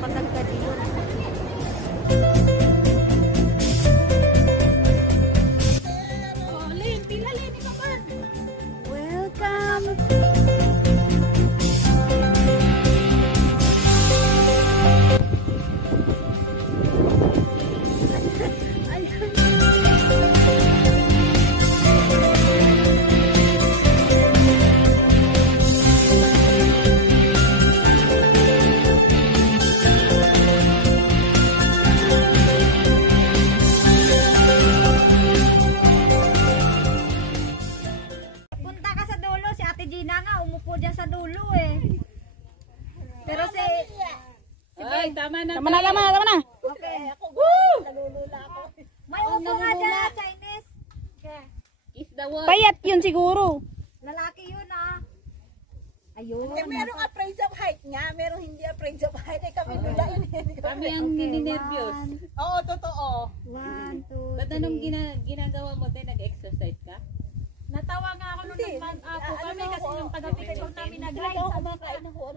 makakadagdag yun. Oh, Lin, pila Lin, ikaw man. Welcome. Ay, tama na. Tama na. Okay, ako nalulula ako. May upo nga dyan, Chinese. Okay. Is the one. Payat yun siguro. Lalaki yun ah. Ayun. Eh, merong appraise of height nga, merong hindi appraise of height. Eh, kami nila yun. Kami ang nininervyos. Oo, totoo. 1, 2, Ba't anong ginagawa mo tayo? Nag-exercise ka? Natawa nga ako nung nagpan-apo kami kasi yung taga-picture namin nag-live.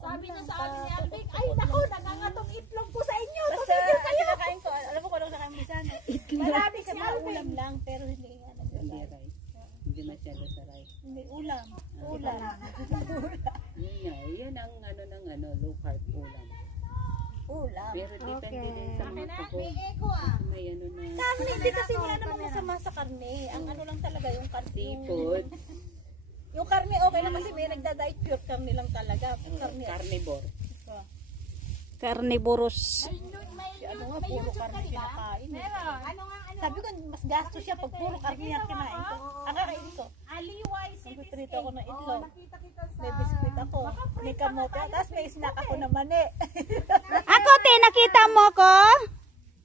Sabi niya sa amin ni Alvin, ay naku, nangangatong itlog ko sa inyo. Tumigil kayo. Kinakain ko, alam mo kung anong nakain mo sana. Marami siya ulam lang, pero hindi nga Hindi rice. Hindi masyado sa rice. Hindi ulam. Ulam. Yan ang low carb ulam. Ulam. Pero depende din sa mga pugo. May ano na. Karne, hindi kasi wala namang masama sa karne. Ang ano lang talaga, yung karne. Seafood. Yung karne okay lang kasi may nagda-diet pure karne lang talaga. Carnivore. Carnivorous. Ano nga, puro karne kinakain. Sabi ko, mas gasto siya pag puro karne ang kinain ko. Ang kakain ko. Aliway, Nagpiprito ako ng itlog. May biskuit ako. May kamote. Tapos may snack ako na mani. Ako, te, nakita mo ko?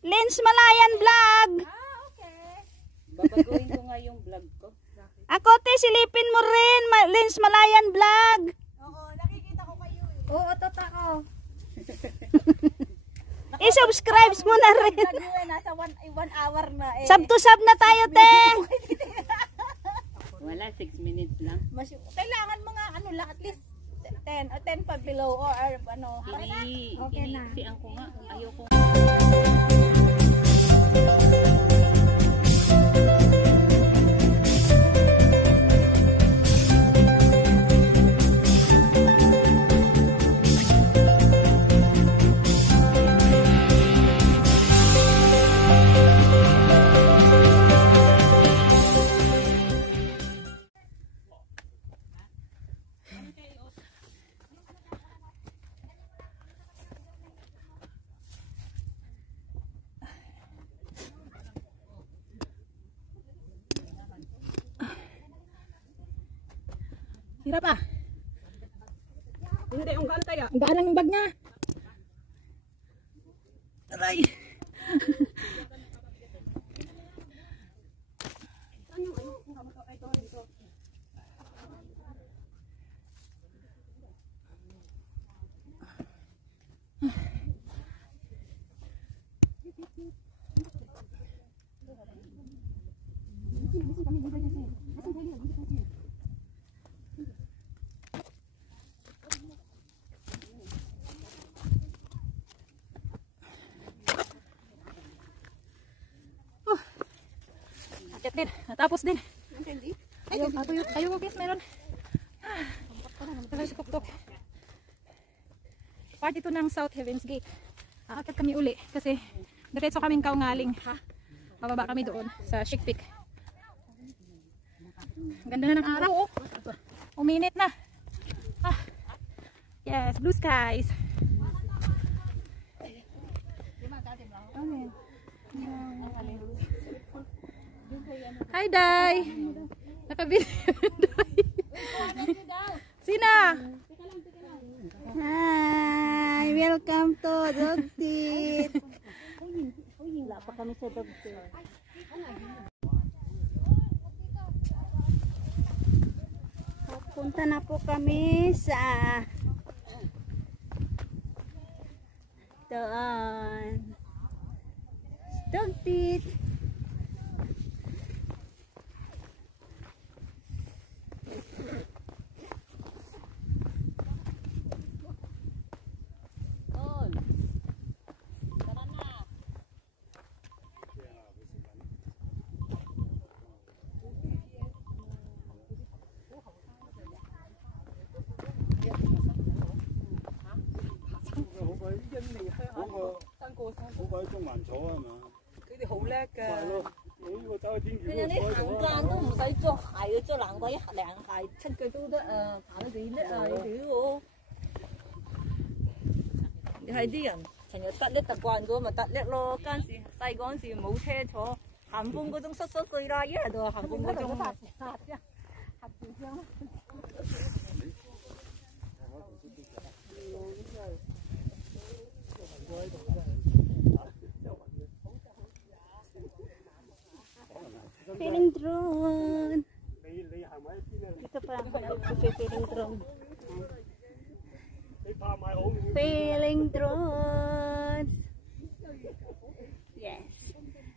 Lens Malayan Vlog. Babaguhin ko nga yung vlog ko. Ako, te, silipin mo rin. Lens Malayan Vlog. Oo, nakikita ko kayo. Oo, totoo. I-subscribe mo na rin. Nasa 1 hour na eh. Sub to sub na tayo, te. Wala, 6 minutes lang. Kailangan mga ano lang, at least 10 or 10 pa below or ano. Iniisian ko nga. Ayoko. Hirap ah. Hindi, ang gaan tayo. Ang gaan lang yung bag niya. Aray. Din. Natapos din. Ayaw ko guys, meron. Tagal sa tuktok. Part ito ng South Heavens Gate. Aakit kami uli kasi diretso kaming Kaungaling. Bababa kami doon sa Chick Peak. Ganda na ng araw. Uminit na. Yes, blue skies. Hi, Day. Nakabili. Sina? Hi, welcome to Dogtit. Wala pa kami sa Dogtit. Punta na po kami sa doon. Dogtit. 好鬼中環坐啊嘛，佢哋好叻係㗎。咯，我呢個走去天橋佢哋啲行嗰間都唔使着鞋嘅，着爛鬼涼鞋出腳都得啊！行得幾叻啊！你哋喎，你係啲人成日得叻習慣咗，咪得叻咯。嗰陣時細嗰陣時冇車坐，行半個鐘濕濕碎啦，一日到行半個鐘。Feeling drone. 你行埋一邊啊？ Ito pa, feeling drone. 你拍賣好遠。 Feeling drones. Yes.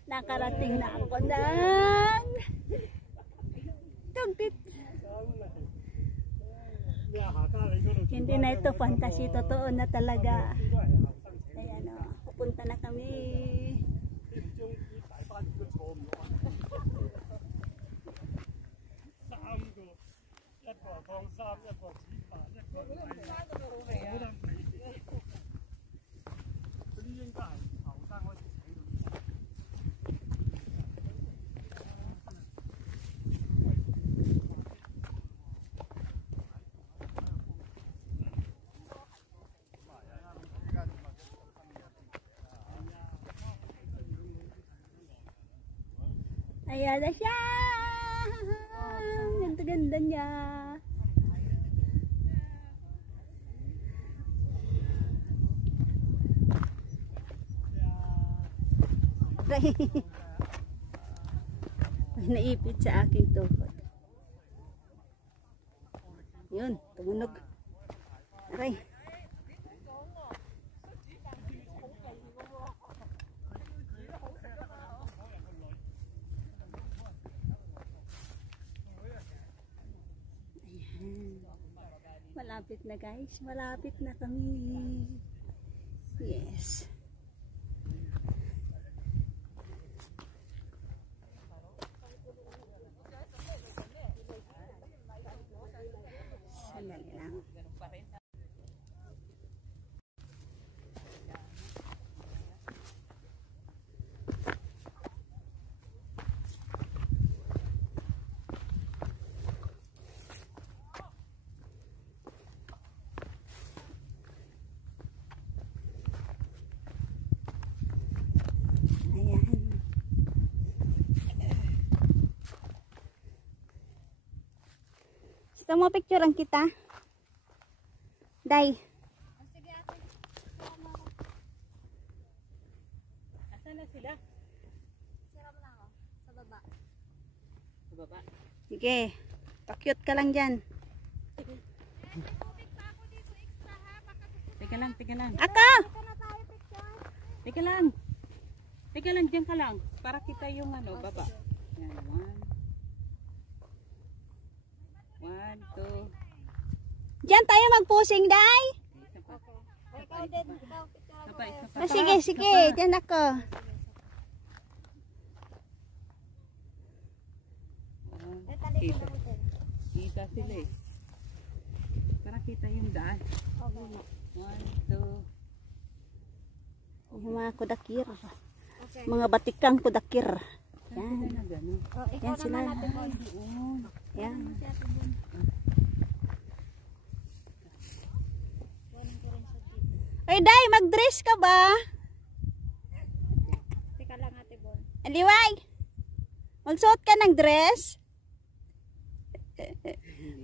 Nakarating na ako ng Tugtit. Hindi na ito fantasy, totoo na talaga. Ayan o, pupunta na kami. Ayan na siya! Ganda-ganda niya. May naipit sa aking tuhod. Yun, tumunog. Aray. Malapit na guys, malapit na kami. Yes. Sandali lang. Gusto mo picturean kita? Day. Asan na sila? Sa baba. Sa baba. Sige. Pa-cute ka lang dyan. Teka lang, teka lang. Ako! Teka lang. Teka lang, dyan ka lang. Para kita yung ano, baba. Yan, 1, 2. Diyan tayo mag-pusing, Day. Ikaw din, ikaw, picture ako. Sabay, sabay. Ah, sige, sige. Diyan ako. Kita. Kita sila eh. Para kita yung daan. 1, 2. Yung mga kudakir. Mga batikang kudakir. Yan. Yan sila. Yan. Ay, Day, mag-dress ka ba? Teka lang, Ate Bon. Aliway, magsuot ka ng dress?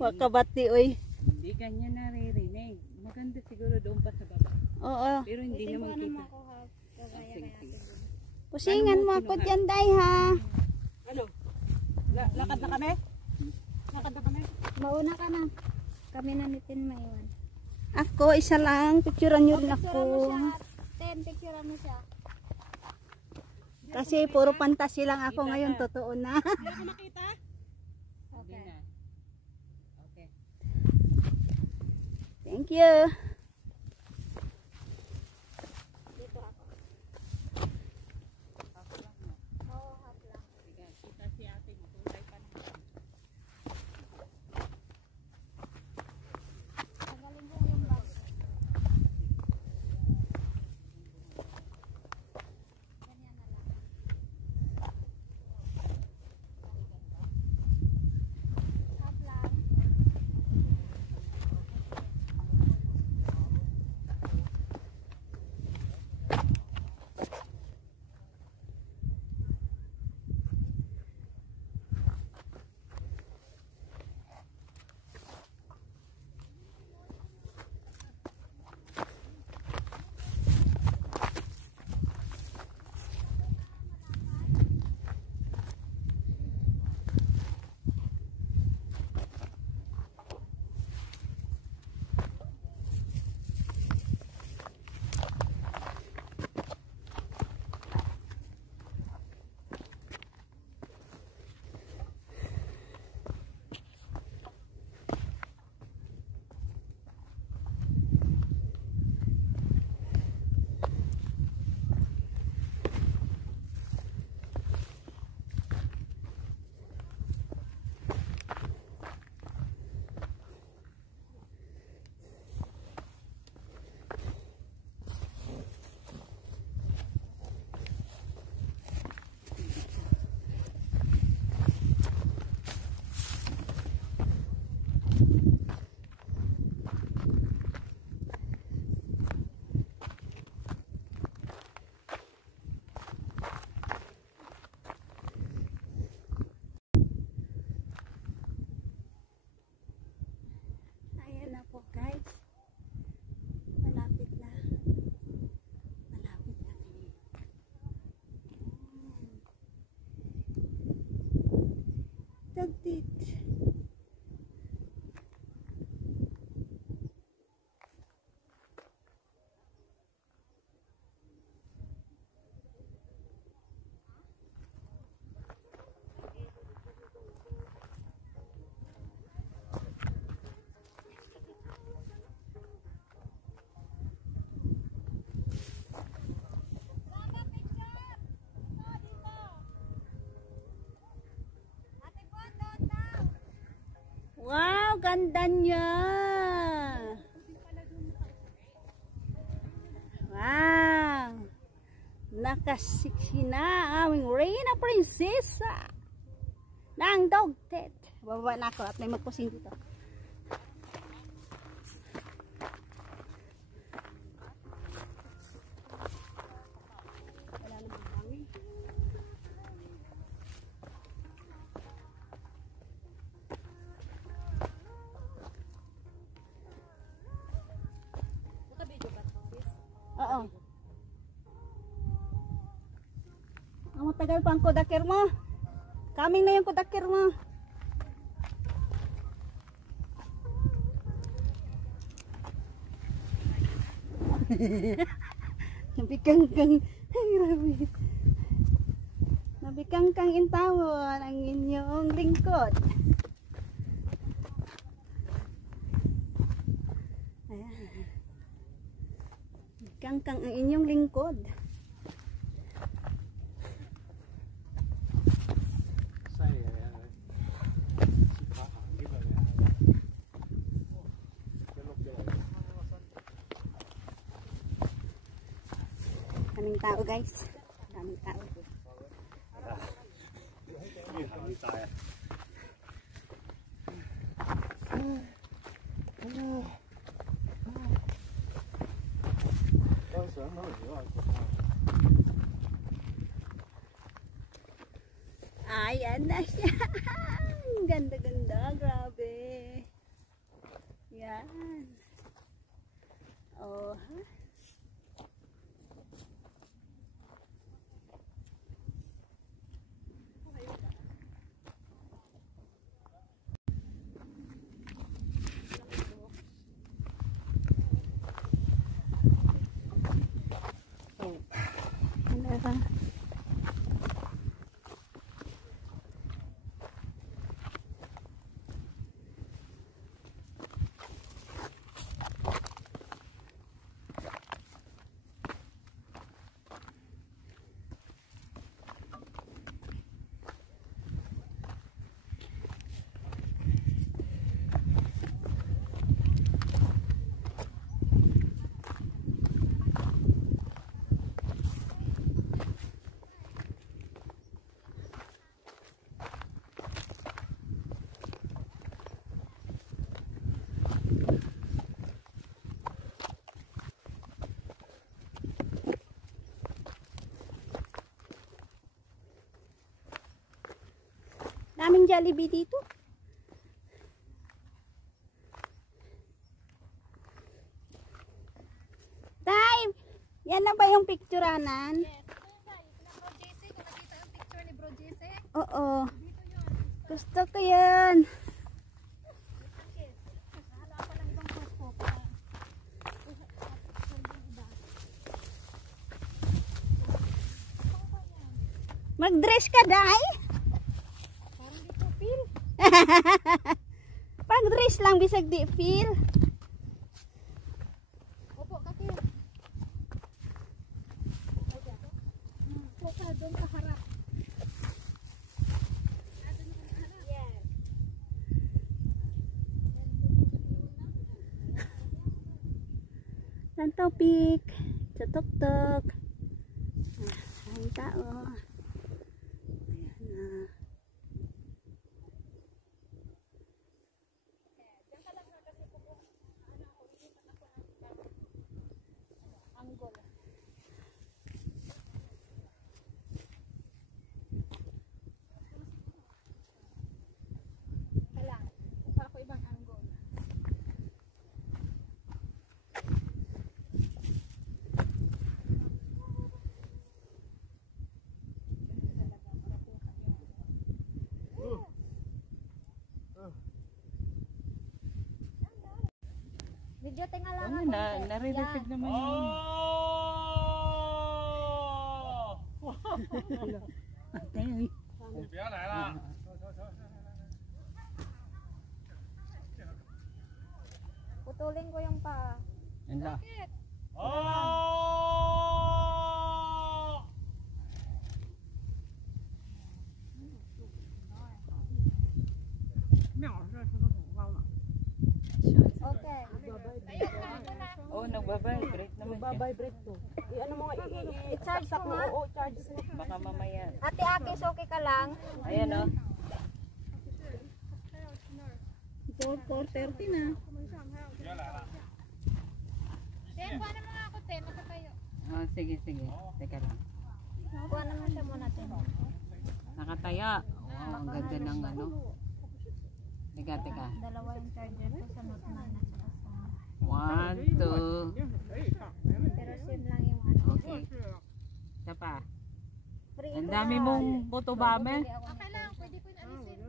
Wakabati, oy. Hindi kanya naririnig. Maganda siguro doon pa sa baba. Oo. Pero hindi naman kita. Pusingan mo ako dyan, Day, ha? Ano? Lakad na kami? Lakad na kami? Mauna ka na. Kami na ni Tin maiwan. Ako, isa lang. Picturean nyo rin Picture mo siya. ako. Tin, picture mo siya. Kasi puro fantasy lang ako ngayon. Totoo na. Hindi ako nakita? Okay. Okay. Thank you. Dito ako. Oo, hap lang. Sige, kita si ate mo. Kulay pa na. Tagalin ko yung bag. ganda niya. Wow. Nakasiksi na aming Reyna Prinsesa ng Dogtet. Bababa na ako at may magpusing dito. Wala namang hangin. Oo. Ang matagal pa ang kudakir mo. Kaming na yung kudakir mo. Nabikangkang. Ay, grabe. Nabikangkang intawon ang inyong lingkod. Ayan. Nabikangkang ang inyong lingkod. Daming tao guys. Daming tao. Ayan na siya. Ganda-ganda. Grabe. Yan. Oh, ha? Daming Jollibee dito. Tay, yan na ba yung picturanan? Yes. Bro JC, kung nakita yung picture ni Bro JC, Oo. Gusto ko yan. hala pa lang ibang post ko. Mag-dress ka, Day? Parang di ko feel. Pag-dress lang, bisag di feel. Opo, kasi. Opo, doon sa harap. Yes. Tantopik. Tutok-tok. Ang tao. Ayan na. Hala, kuha ako ibang angle. Video tingala Ano nga. na, nare-record naman yun. Putulin ko yung pa. Yan lang. Vibrate naman siya. Babibrate to. Ano mo nga, i-charge ko nga. Oo, charge mo. Baka mamaya. Ate Akis, okay ka lang? Ayan o. 4:30 na. Ten, paano mga ako, Ten? Nakatayo. Oh, sige, sige. Teka lang. Kuha naman siya muna, Ten. Nakataya. Wow, ang ganda ng ano. Teka, teka. Dalawa yung charger ko sa Note 9 at saka sa... 1, 2. Pero same lang yung ano. Okay. Isa pa. Free Ang ko dami na. mong photobamer. Okay lang, pwede ko yung alisin.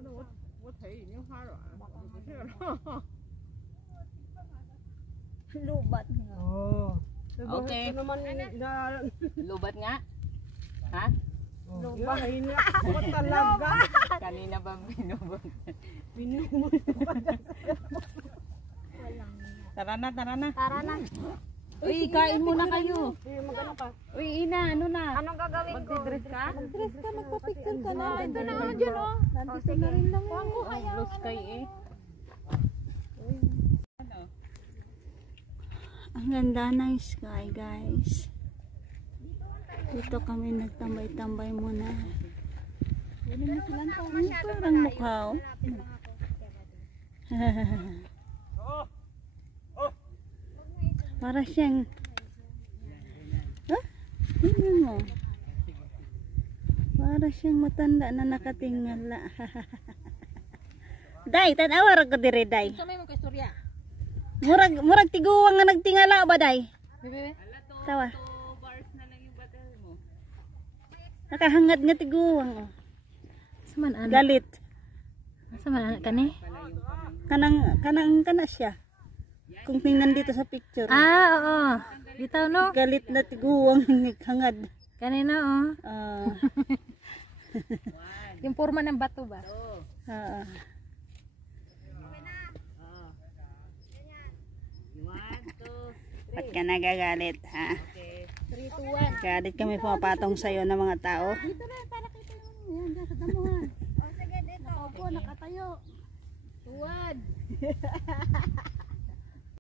Lubat nga. Okay. Ito naman na... Lubat nga. Ha? Lubat. Ako talaga. Kanina ba binubot? Tara na, tara na. Tara na. Uy, kain muna kayo. Magano ka? Uy, Ina, ano na? Anong gagawin ko? Dress ka? Dress ka, magpa-picture ka na. Ito na nga dyan, oh. Oh, sige. Oh, blue sky eh. Ang ganda ng sky, guys. Dito kami nagtambay-tambay muna. Parang mukha, oh. Para siyang... Ha? Tingnan mo. Para siyang matanda na nakatingala. Day, tanawa ko dire, Day. Kamay mo kay Surya. Murag tiguwang nga nagtingala ba, Day? Bebe? Tawa. 2 bars na lang yung battle mo. Nakahangad nga tiguwang, oh. Saman anak. Galit. Saman anak ka ni? Kanang siya. Kung tingnan dito sa picture. Ah, oo. Bitaw no? Galit na tiguwang naghangad. Kanina, oh. Ah. Yung forma ng bato ba? Ah. 1, 2. Ba't ka nagagalit, ha? Okay. 3, 2, 1. Galit kami pumapatong sa'yo ng mga tao. Oh, sige, dito. Opo, nakatayo. Tuwad.